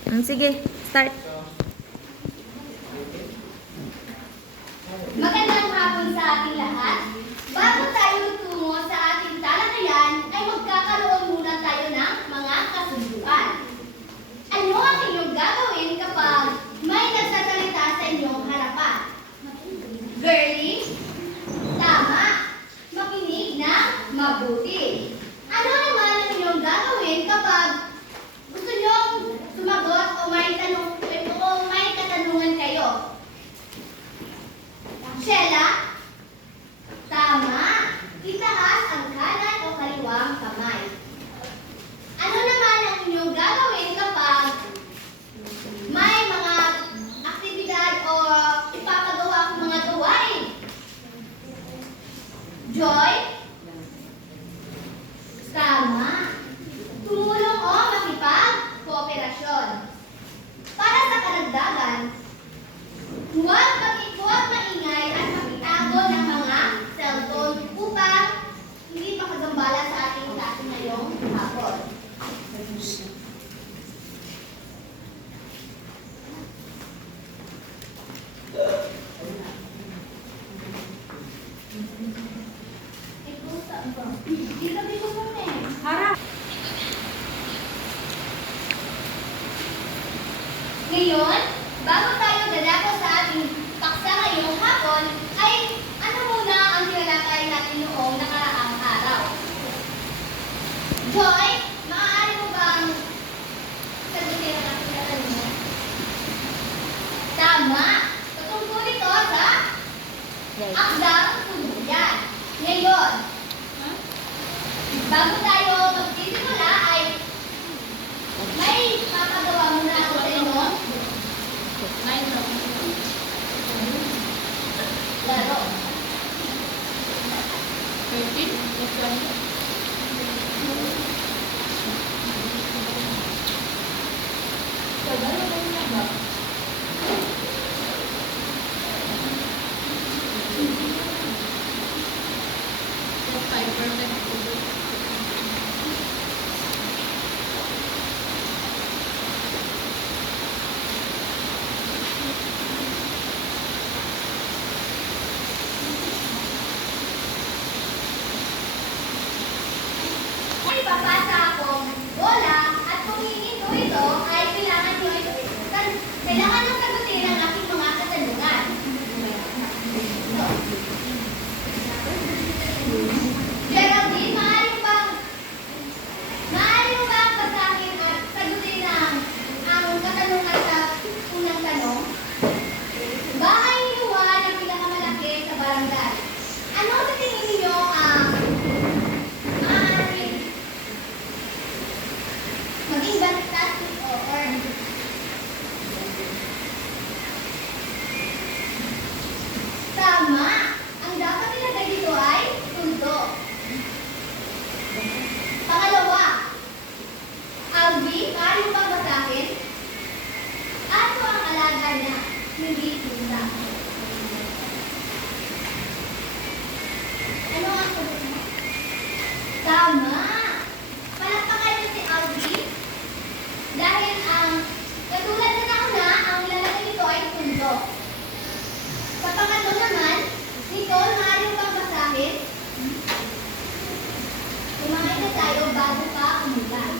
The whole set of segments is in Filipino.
Sige, start. Magandang hapon sa ating lahat. Bago tayo tungo sa ating talakayan, ay magkakaroon muna tayo ng mga kasunduan. Ano ang inyong gagawin kapag may nagsasalita sa inyong harapan? Girlie, tama. Makinig na mabuti. Ano naman ang inyong gagawin kapag gusto niyong sumagot o may katanungan kayo? Sheila, tama. Itaas ang kanan o kaliwang kamay. Ano naman ang inyong gagawin kapag may mga aktibidad o ipapagawa ang mga gawain? Joy, tama. Tumulong o makipag-kooperasyon. Para sa karagdagan, huwag maingay at makitago ng mga cellphone upang hindi makagambala sa ating klase ngayong hapon. Ngayon, bago tayo dadako sa ating paksa ngayong hapon, ay ano muna ang tinalakay natin noong nakaraang araw? Joy, maaari mo bang sagutin ang ating katanungan? Tama! Patungkol ito sa akdang tuluyan. Ngayon, bago tayo magsisimula ay may papagawa muna ako sa inyo. Laro. 'Ay, papasa akong bola at kung hihinto ito ay kailangan nyo ito. Kailangan nyo sagutin ang aking mga katanungan. Geraldine, maaari mo bang basahin at sagutin ang katanungan sa unang tanong? Bahay ni Juan ang pinakamalaki sa barangay. Ano sa tingin ninyo ang maaaring maging bantas or tama? Ang dapat ilagay dito ay tundo. Pangalawa, Albi, maaari mo bang basahin? Aso ang alaga niya, hindi tunda. Ano ang sagot mo? Tama! Palakpakan niyo si Albi dahil katulad na nauna, ang lalagay nito ay tundo. Sa pangatlo naman, Nicole, maaari mo bang basahin? Kumain na tayo bago pa umulan.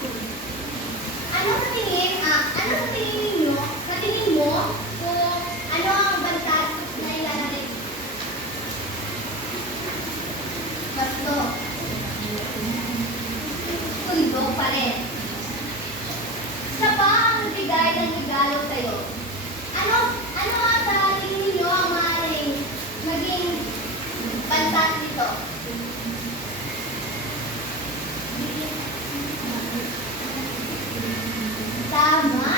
Ano sa tingin ninyo, sa tingin mo, kung ano ang bantas na ilalagay? Basto. Tundo pa rin. Siya pa ang nagbigay ng regalo sa'yo. Ano ang sa tingin ninyo ang maaaring maging bantas nito? Tama!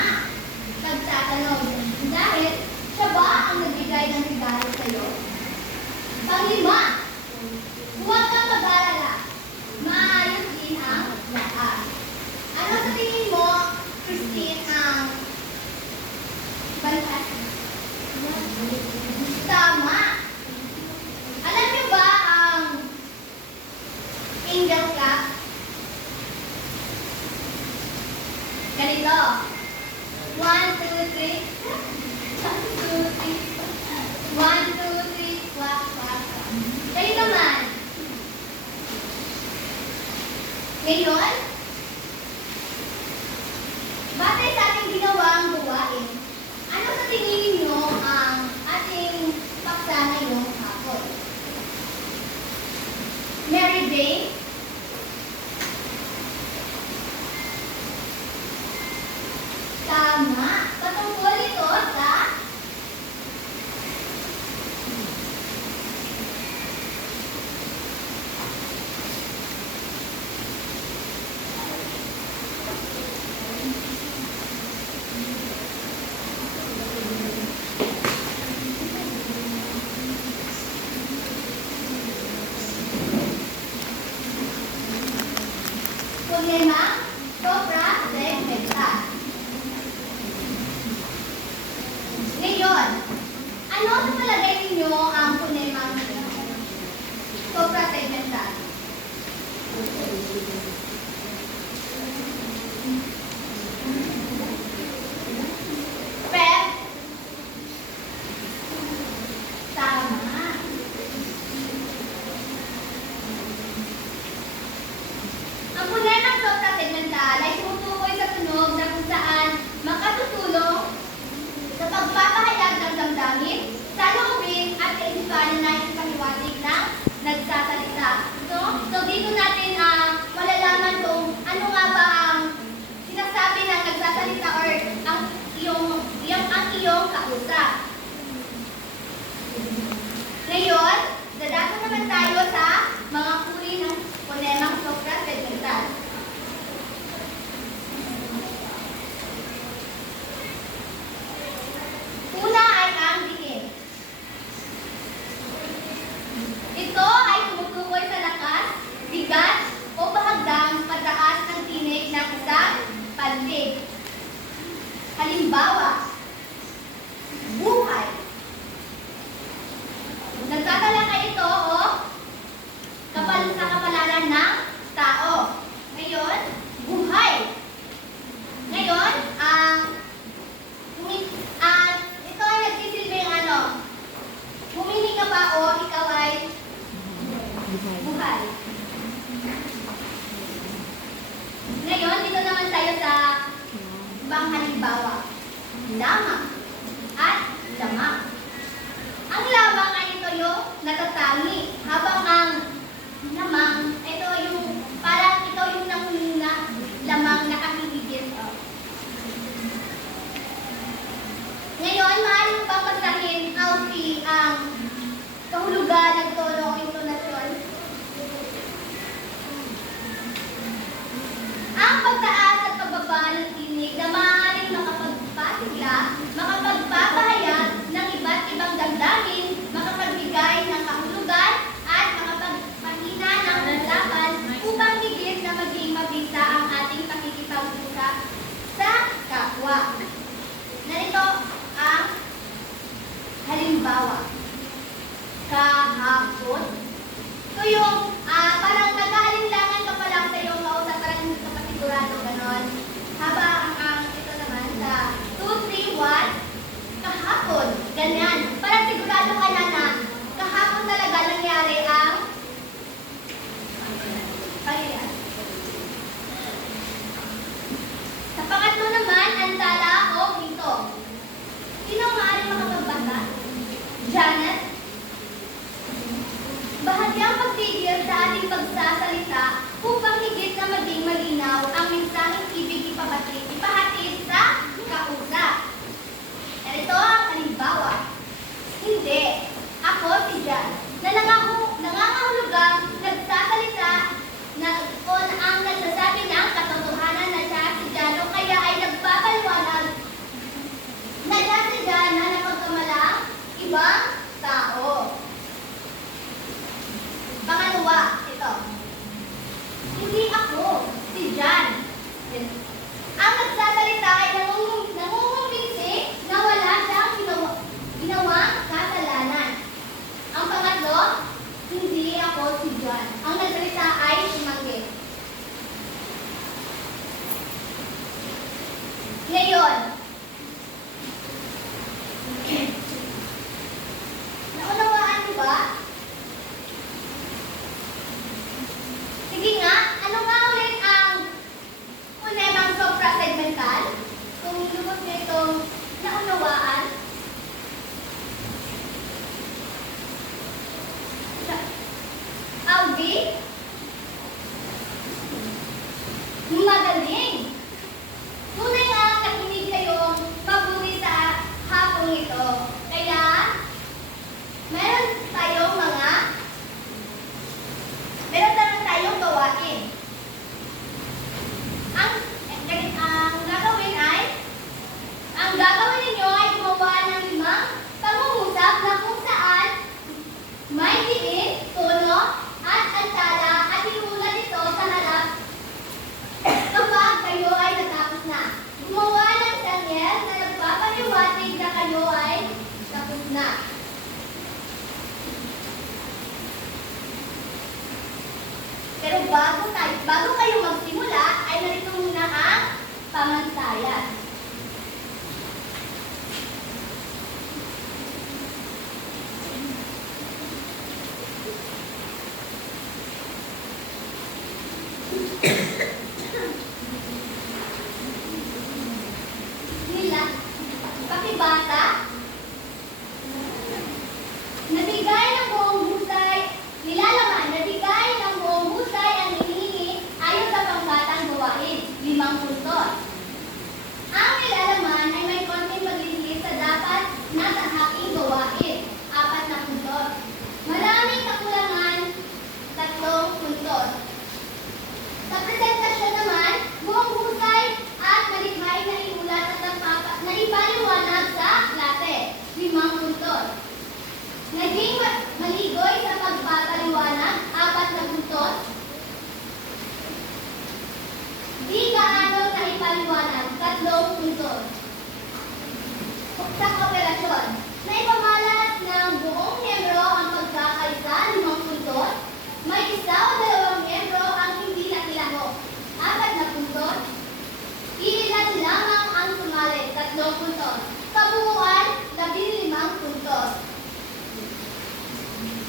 Pagtatanong, dahil siya ba ang nagbigay ng regalo sa'yo? Panglima, huwag kang mag-alala. Maayos din ang lahat. Ano sa tingin mo, Christine, ang bantas? Tama! Alam niyo ba ang Ngayon, batay sa ating ginawang gawain, ano sa tingin ninyo ang ating paksa ngayong hapon? Mary Jane? Tama. Patungkol ito sa Poema Sobra Segmental. Ngayon, ano sa palagay ninyo ang poema Sobra Segmental? Pep? Tama. Ang ponemang Sobra Segmental ay tumutukoy sa tunog na kung saan makatutulong sa pagpapahayag ng damdamin, saloobin at kaisipan na nais pahiwatig ng nagsasalita. So dito natin malalaman kung ano nga ba ang sinasabi ng nagsasalita or ang iyong kausap. Ngayon, dadako naman tayo sa mga uri ng ponemang Sobra Segmental. Una ay ang diin. Ito ay tumutukoy sa lakas, bigat, o bahagdang pataas ng tinig ng isang pantig. Halimbawa, buhay. Nagtatalakay ito sa kapalaran ng tao. Ngayon, buhay. Ngayon, ito ay nagsisilbing humingi ka ba o ikaw ay buhay. Ngayon, dito naman tayo sa ibang halimbawa. Lamang at lamang. Ang lamang ay ito yung natatangi, habang ang lamang, ito yung parang ito yung nangunguna, lamang nakakigigil. Ngayon, maaari mo bang basahin ang kahulugan ng tono o intonasyon? Ang pagtaas at pagbaba ng tinig na maaaring makapagpasigla, makapagpapahayag ng iba't ibang damdamin, makapagbigay ng kahulugan, at makapagpahina ng damdaman upang higit na maging mabisa ang ating pakikipag-usap sa kapwa. Narito ang halimbawa. Kahapon. So yung parang nag-aalinlangan ka pa lang sa iyong kausap, parang hindi ka pasigurado, ganon. Habang ito naman sa 2, 3, 1, kahapon. Ganyan. Parang sigurado ka na kahapon talaga nangyari ang pangyayari. Sa pangatlo naman, ang tala o hinto. Sino ang maaaring makapagbasa? Janet? Bahagyang pagtigil sa ating pagsasalita upang higit na maging malinaw ang mensaheng ibig ipahatid sa kausap. Ito ang halimbawa. Hindi. Ako si Jan, na nangangahulugang nagsasalita o ang nagsasabi ng katotohanan na siya si Jan o kaya ay nagpapaliwanag na siya si Jan na napagkamalang ibang tao. Pangalawa, ito. Hindi ako si Jan. Ang kayo ay tapos na. Pero bago kayo magsimula, ay narito muna ang pamantayan. Nila, pakibasa, nabigay ng buong husay, nilalaman, nabigay ng buong husay ang hinihingi ayon sa pangbatang gawain, 5 puntos. Ang nilalaman ay may konting maglilis sa dapat na tahaking gawain, 4 na puntos. Maraming kakulangan, 3 puntos. Sa presentasyon naman, buong husay at malikhain na iulat at naipaliwanag sa klase, 5 puntos. Naging maligoy sa pagpapaliwanag, 4 na puntos. Di gaano naipaliwanag, 3 puntos. Sa kooperasyon, naipamalas ng buong miyembro ang pagkakaisa, 5 puntos. May 1 o 2 miyembro ang hindi nakilahok, 4 na puntos. Ilan lamang ang sumali, 3 puntos. Kabuuan, 15 puntos.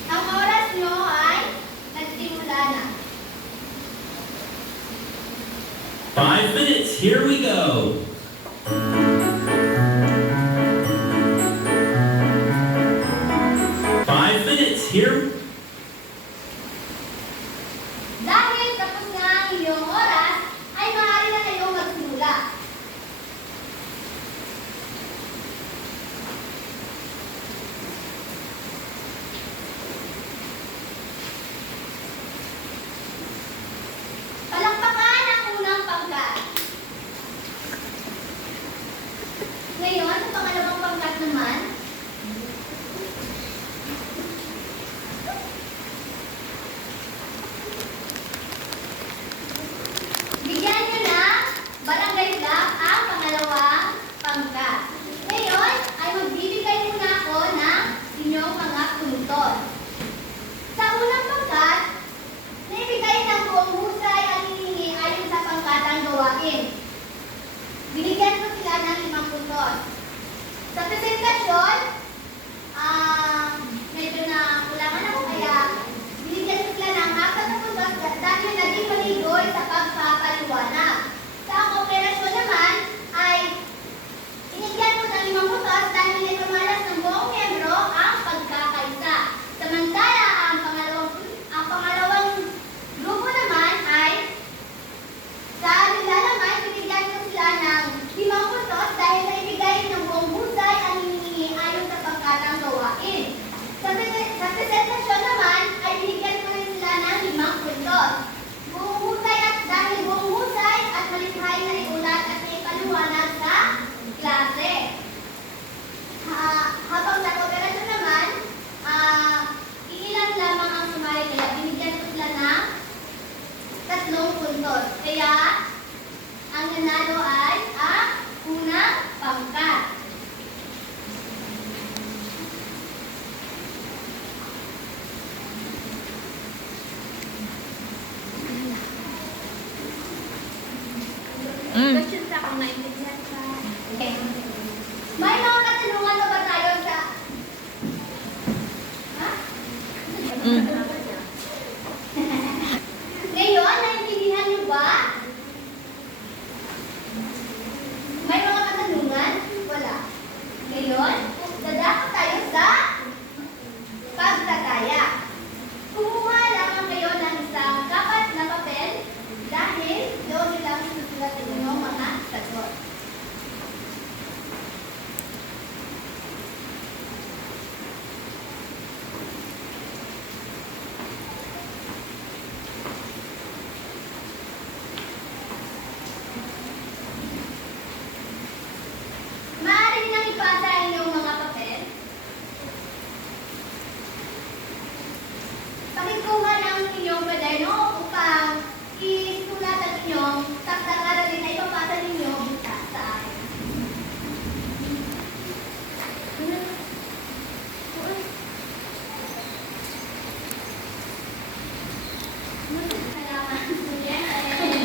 Ang oras nyo ay nagsimula na. 5 minutes, here we go. Here. Dahil tapos na ang inyong oras, ay maaari na kayong magsimula. Palakpakan ang unang pangkat. Ngayon, ang pangalawang pangkat naman, bigyan nyo na barangay block ang pangalawang pangkat. Ngayon, ay magbibigay muna ako ng inyong mga puntos. Sa unang pangkat, naibigay ng buong husay ang hinihingi ayon sa pangkatang gawain. Binigyan ko sila ng 5 puntos. Sa presentasyon, medyo na kulangan ako kaya binigyan ko sila ng 4 na puntos dahil naging maligoy sa pagpapaliwanag. Sa kooperasyon naman ay binigyan ko ng 5 puntos dahil ipamalas ng buong miyembro ang pagkakaisa. Samantala, ang pangalawang grupo naman ay sa nilalaman, binigyan ko sila ng 5 puntos dahil naibigay ng buong husay ang hinihingi ayon sa pangkatang gawain. Sa presentasyon naman ay binigyan ko rin sila ng 5 puntos. Buong husay at dahil buong husay at malikhain na iulat at naipaliwanag sa klase. Habang sa kooperasyon naman, iilan lamang ang sumali kaya binigyan ko sila ng 3 puntos. Kaya, ang nanalo ay ang unang pangkat. Question sa kung naintindihan ka. Okay. May mga katanungan na ba tayo sa... Ha?